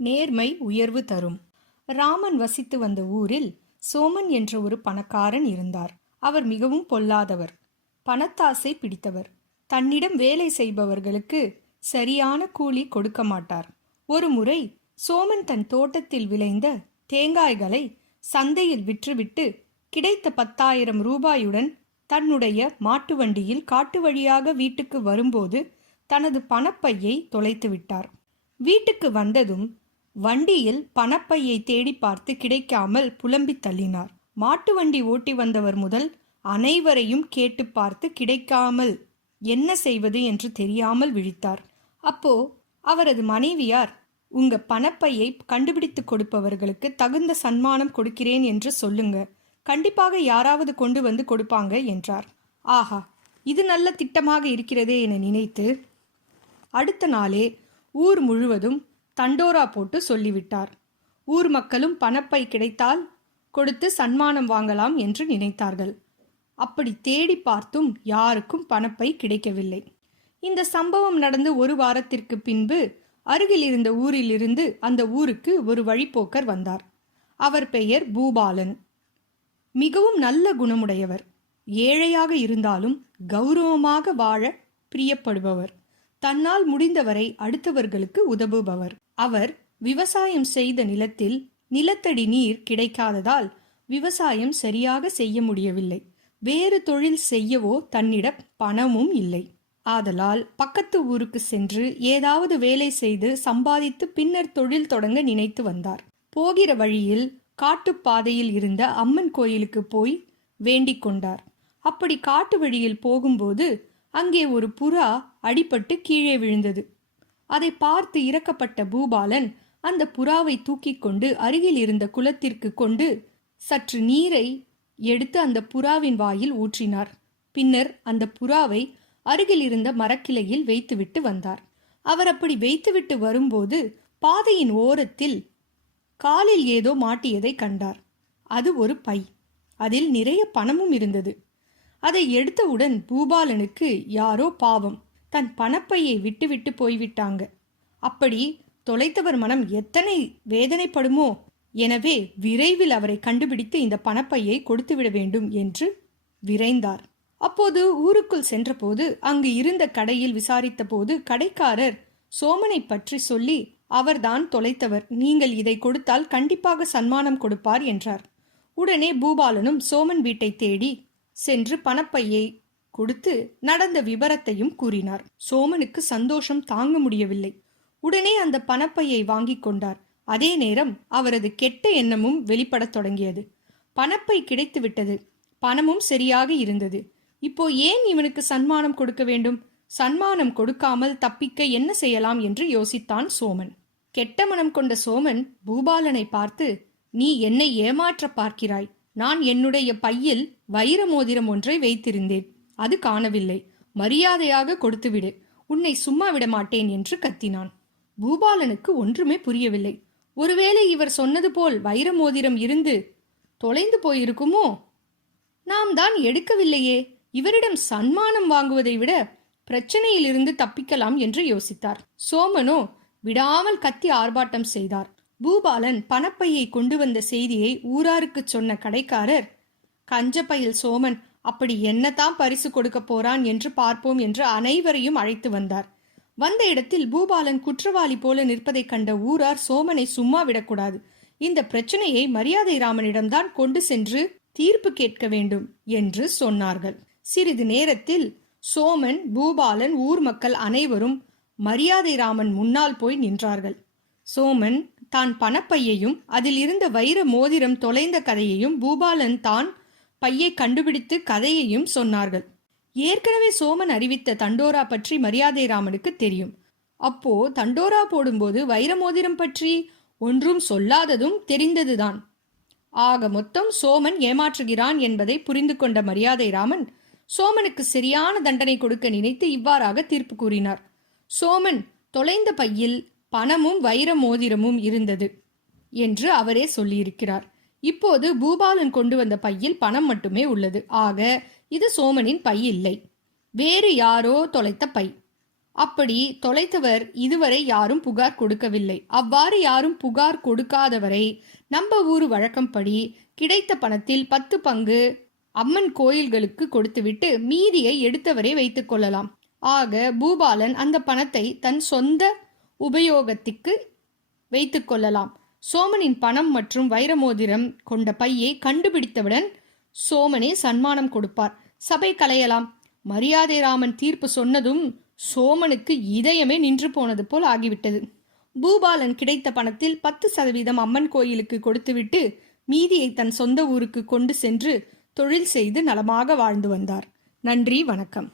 நேர்மை உயர்வு தரும். ராமன் வசித்து வந்த ஊரில் சோமன் என்ற ஒரு பணக்காரன் இருந்தார். அவர் மிகவும் பொல்லாதவர். பணத்தாசை பிடித்தவர். தன்னிடம் வேலை செய்பவர்களுக்கு சரியான கூலி கொடுக்க மாட்டார். ஒரு முறை சோமன் தன் தோட்டத்தில் விளைந்த தேங்காய்களை சந்தையில் விற்றுவிட்டு கிடைத்த பத்தாயிரம் ரூபாயுடன் தன்னுடைய மாட்டு வண்டியில் காட்டு வழியாக வீட்டுக்கு வரும்போது தனது பணப்பையை தொலைத்து விட்டார் வீட்டுக்கு வந்ததும் வண்டியில் பணப்பையை தேடி பார்த்து கிடைக்காமல் புலம்பித் தள்ளினார். மாட்டு வண்டி ஓட்டி வந்தவர் முதல் அனைவரையும் கேட்டு பார்த்து கிடைக்காமல் என்ன செய்வது என்று தெரியாமல் விழித்தார். அப்போ அவரது மனைவியார் உங்க பணப்பையை கண்டுபிடித்து கொடுப்பவர்களுக்கு தகுந்த சன்மானம் கொடுக்கிறேன் என்று சொல்லுங்க. கண்டிப்பாக யாராவது கொண்டு வந்து கொடுப்பாங்க என்றார். ஆஹா இது நல்ல திட்டமாக இருக்கிறதே என நினைத்து அடுத்த நாளே ஊர் முழுவதும் தண்டோரா போட்டு சொல்லிவிட்டார். ஊர் மக்களும் பணப்பை கிடைத்தால் கொடுத்து சன்மானம் வாங்கலாம் என்று நினைத்தார்கள். அப்படி தேடி பார்த்தும் யாருக்கும் பணப்பை கிடைக்கவில்லை. இந்த சம்பவம் நடந்து ஒரு வாரத்திற்கு பின்பு அருகில் இருந்த ஊரிலிருந்து அந்த ஊருக்கு ஒரு வழிப்போக்கர் வந்தார். அவர் பெயர் பூபாலன். மிகவும் நல்ல குணமுடையவர். ஏழையாக இருந்தாலும் கௌரவமாக வாழ பிரியப்படுபவர். தன்னால் முடிந்தவரை அடுத்தவர்களுக்கு உதவுபவர். அவர் விவசாயம் செய்த நிலத்தில் நிலத்தடி நீர் கிடைக்காததால் விவசாயம் சரியாக செய்ய முடியவில்லை. வேறு தொழில் செய்யவோ தன்னிடம் பணமும் இல்லை. ஆதலால் பக்கத்து ஊருக்கு சென்று ஏதாவது வேலை செய்து சம்பாதித்து பின்னர் தொழில் தொடங்க நினைத்து வந்தார். போகிற வழியில் காட்டுப்பாதையில் இருந்த அம்மன் கோயிலுக்கு போய் வேண்டிக் கொண்டார். அப்படி காட்டு வழியில் போகும்போது அங்கே ஒரு புறா அடிபட்டு கீழே விழுந்தது. அதை பார்த்து இறக்கப்பட்ட பூபாலன் அந்த புறாவை தூக்கிக் கொண்டு அருகில் இருந்த குளத்திற்கு கொண்டு சற்று நீரை எடுத்து அந்த புறாவின் வாயில் ஊற்றினார். பின்னர் அந்த புறாவை அருகில் இருந்த மரக்கிளையில் வைத்துவிட்டு வந்தார். அவர் அப்படி வைத்துவிட்டு வரும்போது பாதையின் ஓரத்தில் காலில் ஏதோ மாட்டியதை கண்டார். அது ஒரு பை. அதில் நிறைய பணமும் இருந்தது. அதை எடுத்தவுடன் பூபாலனுக்கு யாரோ பாவம். தன் பணப்பையை விட்டுவிட்டு போய்விட்டாங்க. அப்படி தொலைத்தவர் மனம் எத்தனை வேதனைப்படுமோ? எனவே விரைவில் அவரை கண்டுபிடித்து இந்த பணப்பையை கொடுத்துவிட வேண்டும் என்று விரைந்தார். அப்போது ஊருக்குள் சென்றபோது அங்கு இருந்த கடையில் விசாரித்தபோது கடைக்காரர் சோமனை பற்றி சொல்லி அவர்தான் தொலைத்தவர் நீங்கள் இதை கொடுத்தால் கண்டிப்பாக சன்மானம் கொடுப்பார் என்றார். உடனே பூபாலனும் சோமன் வீட்டை தேடி சென்று பணப்பையை கொடுத்து நடந்த விபரத்தையும் கூறினார். சோமனுக்கு சந்தோஷம் தாங்க முடியவில்லை. உடனே அந்த பணப்பையை வாங்கிக் கொண்டார். அதே நேரம் அவரது கெட்ட எண்ணமும் வெளிப்படத் தொடங்கியது. பணப்பை கிடைத்து விட்டது. பணமும் சரியாக இருந்தது. இப்போ ஏன் இவனுக்கு சன்மானம் கொடுக்க வேண்டும்? சன்மானம் கொடுக்காமல் தப்பிக்க என்ன செய்யலாம் என்று யோசித்தான் சோமன். கெட்ட மனம் கொண்ட சோமன் பூபாலனை பார்த்து நீ என்னை ஏமாற்ற பார்க்கிறாய். நான் என்னுடைய பையில் வைர மோதிரம் ஒன்றை வைத்திருந்தேன். அது காணவில்லை. மரியாதையாக கொடுத்துவிடு. உன்னை சும்மா விட மாட்டேன் என்று கத்தினான். பூபாலனுக்கு ஒன்றுமே புரியவில்லை. ஒருவேளை இவர் சொன்னது போல் வைர மோதிரம் இருந்து தொலைந்து போயிருக்குமோ? நாம் தான் எடுக்கவில்லையே. இவரிடம் சன்மானம் வாங்குவதை விட பிரச்சனையிலிருந்து தப்பிக்கலாம் என்று யோசித்தார். சோமனோ விடாமல் கத்தி ஆர்ப்பாட்டம் செய்தார். பூபாலன் பணப்பையை கொண்டு வந்த செய்தியை ஊராருக்கு சொன்ன கடைக்காரர் கஞ்சப்பையில் சோமன் அப்படி என்னதான் பரிசு கொடுக்க போறான் என்று பார்ப்போம் என்று அனைவரையும் அழைத்து வந்தார். வந்த இடத்தில் பூபாலன் குற்றவாளி போல நிற்பதைக் கண்ட ஊரார் சோமனை சும்மா விடக்கூடாது. இந்த பிரச்சனையை மரியாதை ராமனிடம்தான் கொண்டு சென்று தீர்ப்பு கேட்க வேண்டும் என்று சொன்னார்கள். சிறிது நேரத்தில் சோமன் பூபாலன் ஊர் மக்கள் அனைவரும் மரியாதை ராமன் முன்னால் போய் நின்றார்கள். சோமன் தான் பணப்பையையும் அதில் இருந்த வைர மோதிரம் தொலைந்த கதையையும் பூபாலன் தான் பையை கண்டுபிடித்து கதையையும் சொன்னார்கள். ஏற்கனவே சோமன் அறிவித்த தண்டோரா பற்றி மரியாதை ராமனுக்கு தெரியும். அப்போ தண்டோரா போடும்போது வைரமோதிரம் பற்றி ஒன்றும் சொல்லாததும் தெரிந்ததுதான். ஆக மொத்தம் சோமன் ஏமாற்றுகிறான் என்பதை புரிந்து கொண்ட மரியாதை ராமன் சோமனுக்கு சரியான தண்டனை கொடுக்க நினைத்து இவ்வாறாக தீர்ப்பு கூறினார். சோமன் தொலைந்த பையில் பணமும் வைர மோதிரமும் இருந்தது என்று அவரே சொல்லியிருக்கிறார். இப்போது பூபாலன் கொண்டு வந்த பையில் பணம் மட்டுமே உள்ளது. ஆக இது சோமனின் பை இல்லை. வேறு யாரோ தொலைத்த பை. அப்படி தொலைத்தவர் இதுவரை யாரும் புகார் கொடுக்கவில்லை. அவ்வாறு யாரும் புகார் கொடுக்காதவரை நம்ம ஊர் வழக்கம்படி கிடைத்த பணத்தில் பத்து பங்கு அம்மன் கோயில்களுக்கு கொடுத்துவிட்டு மீதியை எடுத்தவரே வைத்துக் கொள்ளலாம். ஆக பூபாலன் அந்த பணத்தை தன் சொந்த உபயோகத்திற்கு வைத்துக்கொள்ளலாம் சோமனின் பணம் மற்றும் வைரமோதிரம் கொண்ட பையை கண்டுபிடித்தவுடன் சோமனே சன்மானம் கொடுப்பார். சபை கலையலாம். மரியாதை ராமன் தீர்ப்பு சொன்னதும் சோமனுக்கு இதயமே நின்று போனது போல் ஆகிவிட்டது. பூபாலன் கிடைத்த பணத்தில் பத்து சதவீதம் அம்மன் கோயிலுக்கு கொடுத்துவிட்டு மீதியை தன் சொந்த ஊருக்கு கொண்டு சென்று தொழில் செய்து நலமாக வாழ்ந்து வந்தார். நன்றி வணக்கம்.